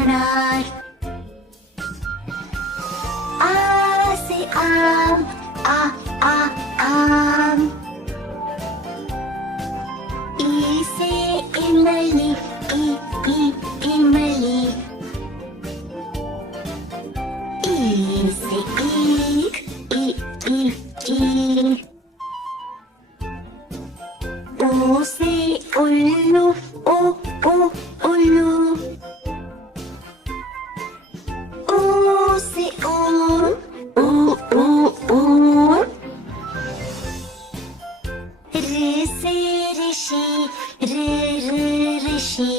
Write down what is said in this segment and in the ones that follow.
Anar. A से आम, आम. ई से इमली, इमली. ई से ईख, ईख. ओ से उल्लू, उल्लू. ओ से ऊन, ऊन. ऋ से ऋषि, ऋषि.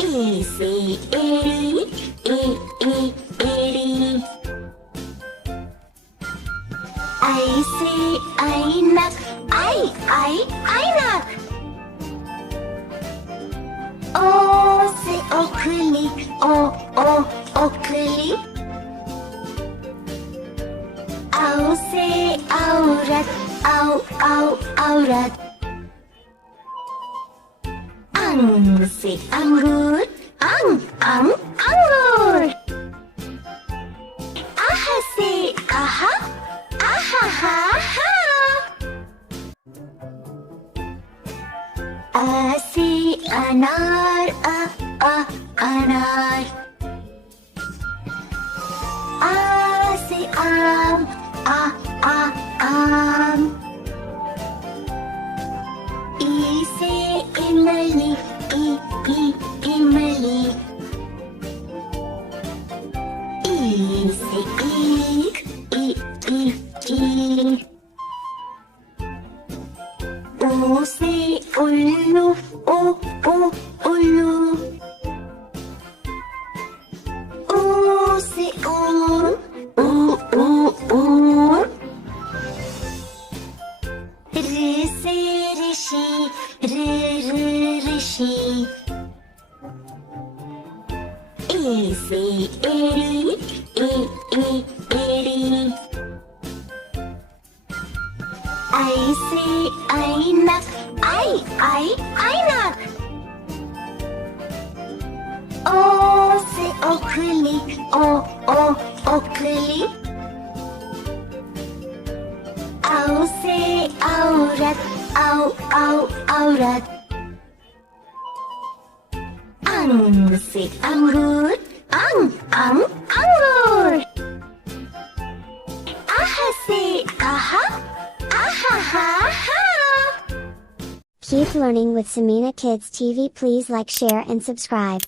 ए से एड़ी, एड़ी. आई से ऐनक, ऐनक. ओ से ओखली, ओखली. औ से औरत, औरत. अंग से अंगूर, अंगूर. आह से आहा, आहा. आ से अनार, अनार. आ से आम, आम. ई से इमली, इमली. ई से ईख, ईख. ओ से उल्लू, उल्लू. ओ से ऊन, ऊन. ऋ से ऋषि, ऋषि. ए से एड़ी, एड़ी. आई से ऐनक, ऐनक. ओ से ओखली, ओखली. औ से औरत, औरत. अंग से अंगूर, अंगूर. आह से आहा, आहा. Keep learning with Samina Kids TV. Please like, share and subscribe.